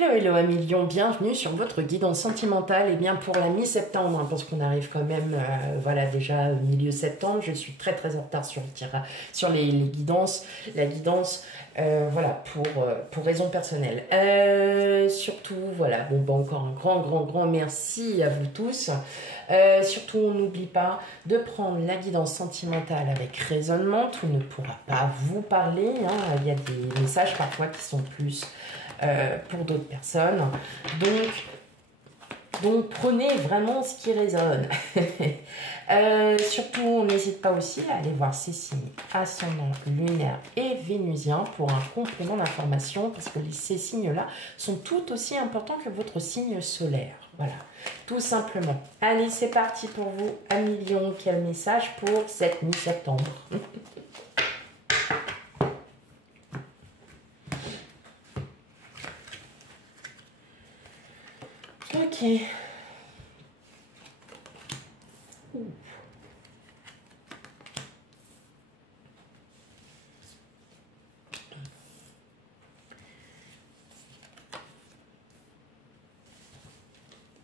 Hello, hello amis Lion, bienvenue sur votre guidance sentimentale. Et bien pour la mi-septembre, parce qu'on arrive quand même, voilà déjà au milieu septembre, je suis très en retard sur les guidances. La guidance, voilà, pour raison personnelle. Surtout, voilà, bon, bah, encore un grand merci à vous tous. Surtout, on n'oublie pas de prendre la guidance sentimentale avec raisonnement. Tout ne pourra pas vous parler, hein. Il y a des messages parfois qui sont plus pour d'autres personnes. Donc prenez vraiment ce qui résonne. Surtout, on n'hésite pas aussi à aller voir ces signes ascendant, lunaire et vénusien pour un complément d'information, parce que ces signes-là sont tout aussi importants que votre signe solaire. Voilà, tout simplement. Allez, c'est parti pour vous, amis Lion. Quel message pour cette mi-septembre? Ok.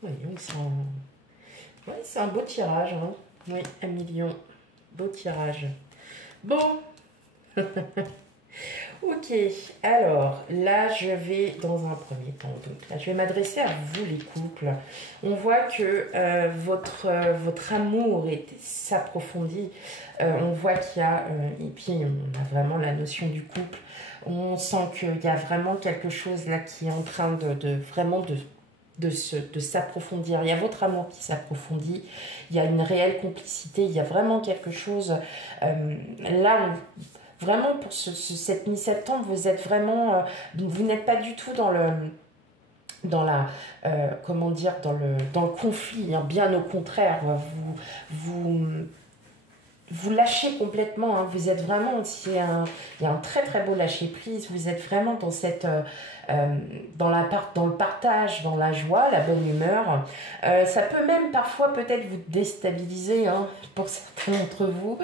Voyons, c'est un beau tirage. Hein. Oui, un million. Beau tirage. Bon. Ok, alors là je vais dans un premier temps, donc là je vais m'adresser à vous les couples. On voit que votre amour s'approfondit, on voit qu'il y a, et puis on a vraiment la notion du couple, on sent qu'il y a vraiment quelque chose là qui est en train de s'approfondir. Il y a votre amour qui s'approfondit, il y a une réelle complicité, il y a vraiment quelque chose, là vraiment, pour cette mi-septembre, vous êtes vraiment, vous n'êtes pas du tout comment dire, dans le conflit, hein, bien au contraire, vous lâchez complètement, hein, vous êtes vraiment, il y a un très beau lâcher prise, vous êtes vraiment dans dans le partage, dans la joie, la bonne humeur. Ça peut même parfois peut-être vous déstabiliser, hein, pour certains d'entre vous.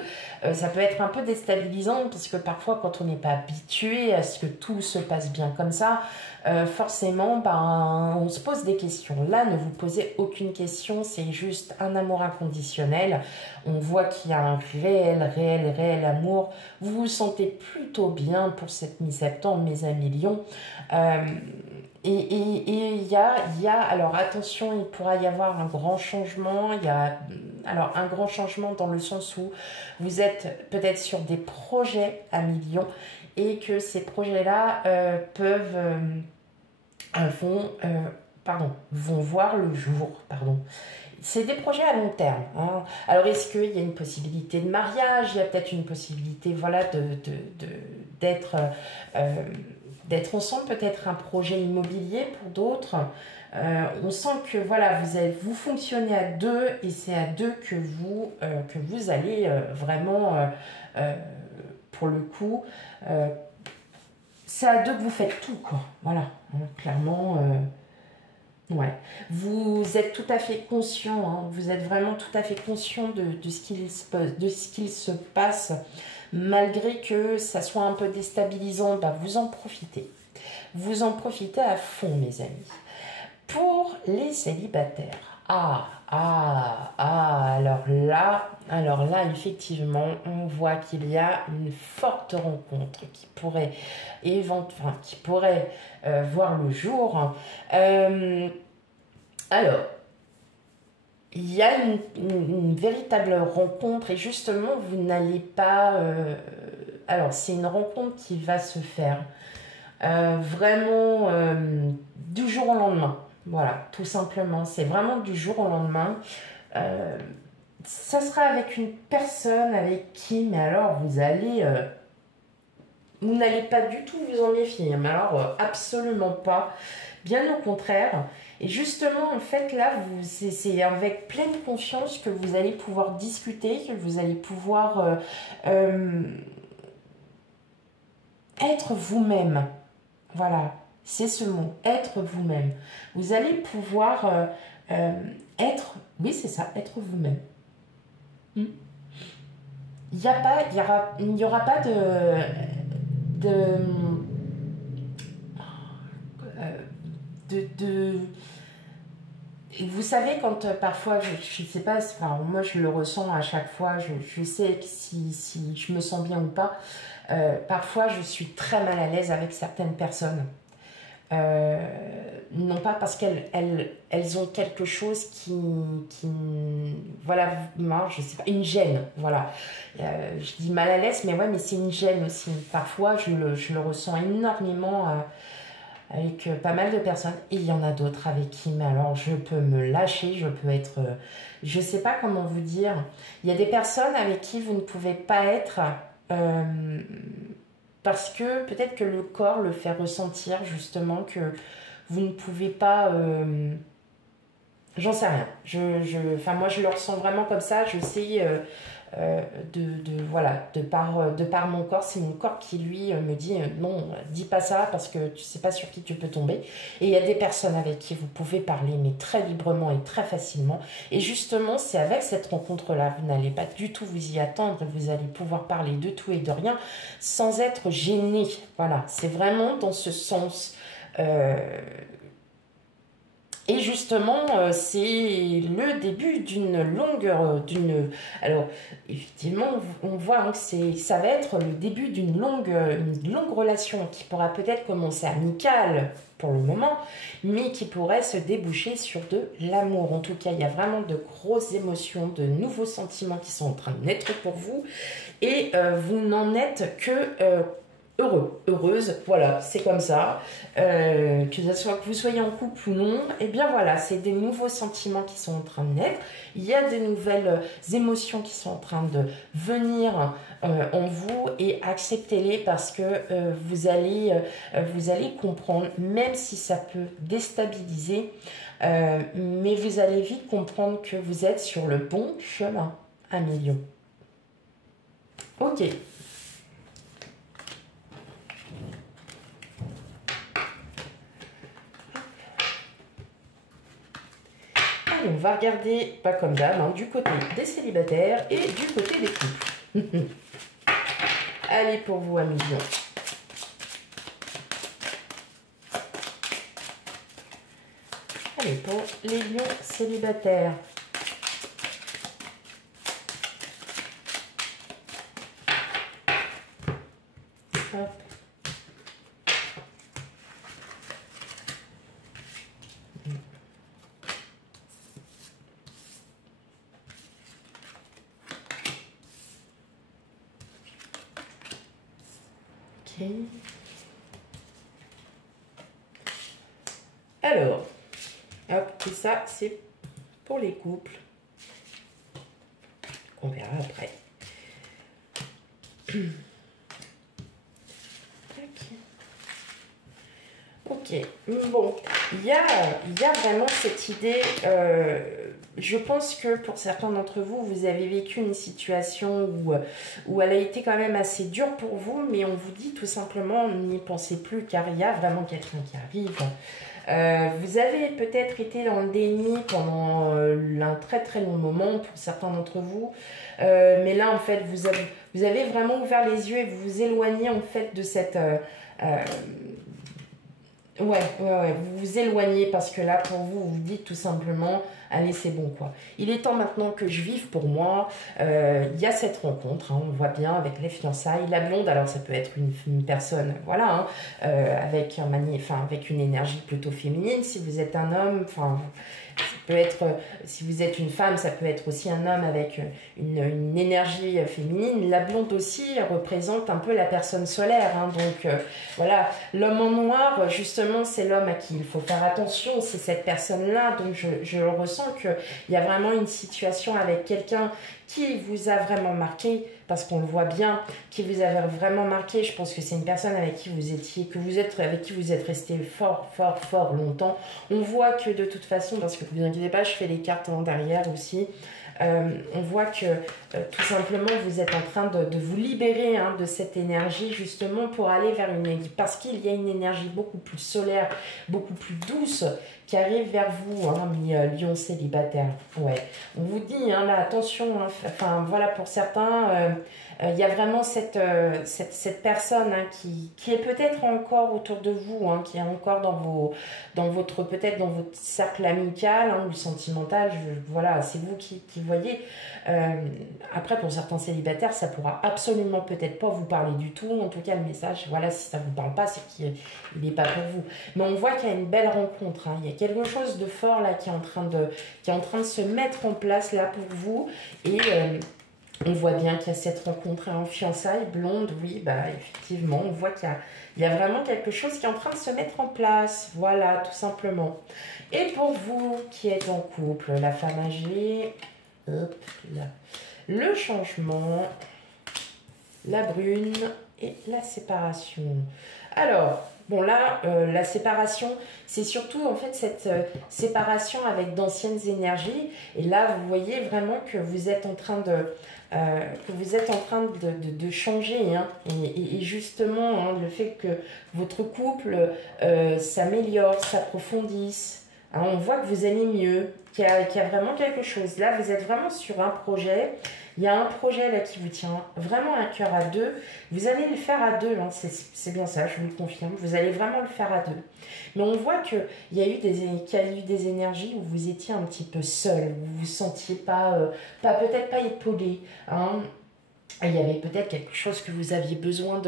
Ça peut être un peu déstabilisant parce que parfois quand on n'est pas habitué à ce que tout se passe bien comme ça, forcément ben, on se pose des questions. Là, ne vous posez aucune question, c'est juste un amour inconditionnel. On voit qu'il y a un réel amour. Vous vous sentez plutôt bien pour cette mi-septembre, mes amis Lions. Et il y a, alors attention, il pourra y avoir un grand changement. Alors un grand changement dans le sens où vous êtes peut-être sur des projets à millions et que ces projets-là vont voir le jour, pardon. C'est des projets à long terme. Hein. Alors, est-ce qu'il y a une possibilité de mariage? Il y a peut-être une possibilité, voilà, d'être ensemble, peut-être un projet immobilier pour d'autres. On sent que, voilà, vous fonctionnez à deux et c'est à deux que vous allez vraiment, pour le coup, c'est à deux que vous faites tout, quoi. Voilà, hein, clairement... Ouais, vous êtes tout à fait conscient, hein, vous êtes vraiment tout à fait conscient de ce qu'il se passe, malgré que ça soit un peu déstabilisant, bah vous en profitez. Vous en profitez à fond, mes amis. Pour les célibataires, alors là, effectivement, on voit qu'il y a une forte rencontre qui pourrait, voir le jour. Alors, il y a une véritable rencontre et justement, vous n'allez pas... alors, c'est une rencontre qui va se faire vraiment du jour au lendemain. Voilà, tout simplement. C'est vraiment du jour au lendemain. Ça sera avec une personne avec qui, mais alors, vous n'allez pas du tout vous en méfier. Mais alors, absolument pas. Bien au contraire. Et justement, en fait, là, c'est avec pleine confiance que vous allez pouvoir discuter, que vous allez pouvoir être vous-même. Voilà, c'est ce mot, être vous-même. Vous allez pouvoir être, oui, c'est ça, être vous-même. Il n'y aura pas Et vous savez, quand parfois, je ne sais pas, enfin, moi je le ressens à chaque fois, je sais que si je me sens bien ou pas, parfois je suis très mal à l'aise avec certaines personnes. Non pas parce qu'elles ont quelque chose voilà, moi, je sais pas, une gêne, voilà. Je dis mal à l'aise, mais ouais, mais c'est une gêne aussi. Parfois, je le ressens énormément avec pas mal de personnes. Et il y en a d'autres avec qui, mais alors, je peux me lâcher, je peux être... je sais pas comment vous dire. Il y a des personnes avec qui vous ne pouvez pas être... parce que peut-être que le corps le fait ressentir justement que vous ne pouvez pas... j'en sais rien. Enfin, moi, je le ressens vraiment comme ça. Je sais voilà, de par mon corps, c'est mon corps qui, lui, me dit non, dis pas ça parce que tu sais pas sur qui tu peux tomber. Et il y a des personnes avec qui vous pouvez parler, mais très librement et très facilement. Et justement, c'est avec cette rencontre-là, vous n'allez pas du tout vous y attendre. Vous allez pouvoir parler de tout et de rien sans être gêné. Voilà, c'est vraiment dans ce sens. Et justement, c'est le début d'une longue... alors, effectivement, on voit hein, que ça va être le début d'une longue relation qui pourra peut-être commencer amicale pour le moment, mais qui pourrait se déboucher sur de l'amour. En tout cas, il y a vraiment de grosses émotions, de nouveaux sentiments qui sont en train de naître pour vous. Et vous n'en êtes que... heureuse, voilà, c'est comme ça, que ce soit que vous soyez en couple ou non, et bien voilà, c'est des nouveaux sentiments qui sont en train de naître, il y a des nouvelles émotions qui sont en train de venir en vous, et acceptez-les parce que vous allez comprendre, même si ça peut déstabiliser, mais vous allez vite comprendre que vous êtes sur le bon chemin, 1 million. Ok. Et on va regarder, pas comme d'hab, hein, du côté des célibataires et du côté des couples. Allez pour vous, 1 million. Allez pour les lions célibataires. Hop. Ok. Alors, hop, et ça, c'est pour les couples. On verra après. Ok, bon, il y a vraiment cette idée, je pense que pour certains d'entre vous, vous avez vécu une situation où elle a été quand même assez dure pour vous, mais on vous dit tout simplement, n'y pensez plus car il y a vraiment quelqu'un qui arrive. Vous avez peut-être été dans le déni pendant un très très long moment pour certains d'entre vous, mais là en fait vous avez vraiment ouvert les yeux et vous vous éloignez en fait de cette... Ouais, vous vous éloignez parce que là, pour vous, vous dites tout simplement, allez, c'est bon, quoi. Il est temps maintenant que je vive pour moi. Il y a cette rencontre, hein, on voit bien, avec les fiançailles. La blonde, alors ça peut être une personne, voilà, hein, avec une énergie plutôt féminine. Si vous êtes un homme, enfin... Ça peut être, si vous êtes une femme, ça peut être aussi un homme avec une énergie féminine. La blonde aussi représente un peu la personne solaire. Hein, donc voilà, l'homme en noir, justement, c'est l'homme à qui il faut faire attention. C'est cette personne-là. Donc je ressens qu'il y a vraiment une situation avec quelqu'un qui vous a vraiment marqué, parce qu'on le voit bien, qui vous a vraiment marqué. Je pense que c'est une personne avec qui avec qui vous êtes resté fort longtemps. On voit que de toute façon, parce que vous inquiétez pas, je fais les cartes en derrière aussi, on voit que tout simplement vous êtes en train de vous libérer hein, de cette énergie justement pour aller vers parce qu'il y a une énergie beaucoup plus solaire, beaucoup plus douce qui arrive vers vous, hein, lion célibataire. Ouais. On vous dit, hein, là, attention, hein, enfin voilà, pour certains, Il y a vraiment cette personne hein, qui est peut-être encore autour de vous, hein, qui est encore peut-être dans votre cercle amical hein, ou sentimental. Voilà, c'est vous qui voyez. Après, pour certains célibataires, ça pourra absolument peut-être pas vous parler du tout. En tout cas, le message, voilà, si ça vous parle pas, c'est qu'il n'est pas pour vous. Mais on voit qu'il y a une belle rencontre. Hein. Il y a quelque chose de fort là qui est en train de se mettre en place là pour vous. Et on voit bien qu'il y a cette rencontre en fiançailles, blonde, oui, bah effectivement, on voit qu'il y a vraiment quelque chose qui est en train de se mettre en place. Voilà, tout simplement. Et pour vous qui êtes en couple, la femme âgée, hop, là, le changement, la brune et la séparation. Alors, bon là, la séparation, c'est surtout en fait cette séparation avec d'anciennes énergies. Et là, vous voyez vraiment que vous êtes en train de changer. Hein. Et justement, hein, le fait que votre couple s'améliore, s'approfondisse, hein, on voit que vous allez mieux, qu'il y a vraiment quelque chose. Là, vous êtes vraiment sur un projet. Il y a un projet là qui vous tient vraiment à cœur à deux. Vous allez le faire à deux, hein, c'est bien ça, je vous le confirme. Vous allez vraiment le faire à deux. Mais on voit qu'il y a eu des énergies où vous étiez un petit peu seul, où vous ne vous sentiez peut-être pas épaulé. Hein. Il y avait peut-être quelque chose que vous aviez besoin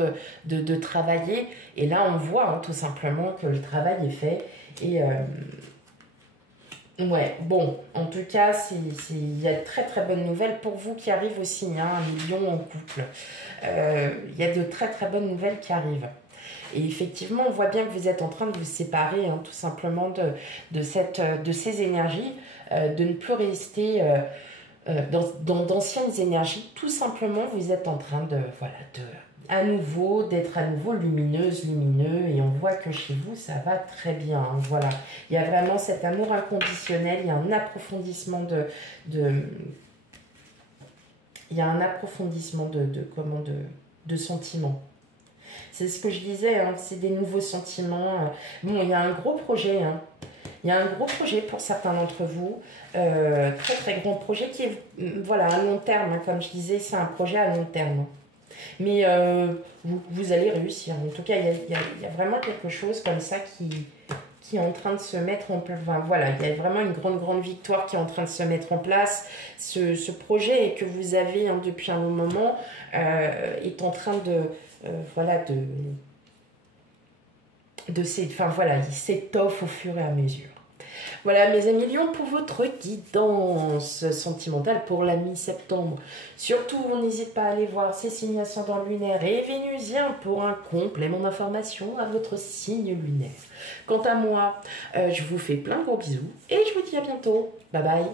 de travailler. Et là, on voit hein, tout simplement que le travail est fait. Et ouais, bon, en tout cas, il y a de très très bonnes nouvelles pour vous qui arrivent aussi, hein, 1 million en couple. Il y a de très très bonnes nouvelles qui arrivent. Et effectivement, on voit bien que vous êtes en train de vous séparer hein, tout simplement de ces énergies, de ne plus rester dans d'anciennes énergies. Tout simplement, vous êtes en train d'être à nouveau lumineuse, lumineux, et on voit que chez vous, ça va très bien. Hein, voilà. Il y a vraiment cet amour inconditionnel, il y a un approfondissement il y a un approfondissement de sentiments. C'est ce que je disais, hein, c'est des nouveaux sentiments. Bon, il y a un gros projet, hein. Il y a un gros projet pour certains d'entre vous, très très grand projet qui est voilà, à long terme, hein, comme je disais, c'est un projet à long terme. Mais vous allez réussir. En tout cas, il y a vraiment quelque chose comme ça qui est en train de se mettre en place. Enfin, voilà, il y a vraiment une grande victoire qui est en train de se mettre en place. Ce projet que vous avez hein, depuis un long moment est en train il s'étoffe au fur et à mesure. Voilà mes amis Lions pour votre guidance sentimentale pour la mi-septembre. Surtout, n'hésitez pas à aller voir ces signes ascendants lunaires et vénusiens pour un complément d'information à votre signe lunaire. Quant à moi, je vous fais plein de gros bisous et je vous dis à bientôt. Bye bye.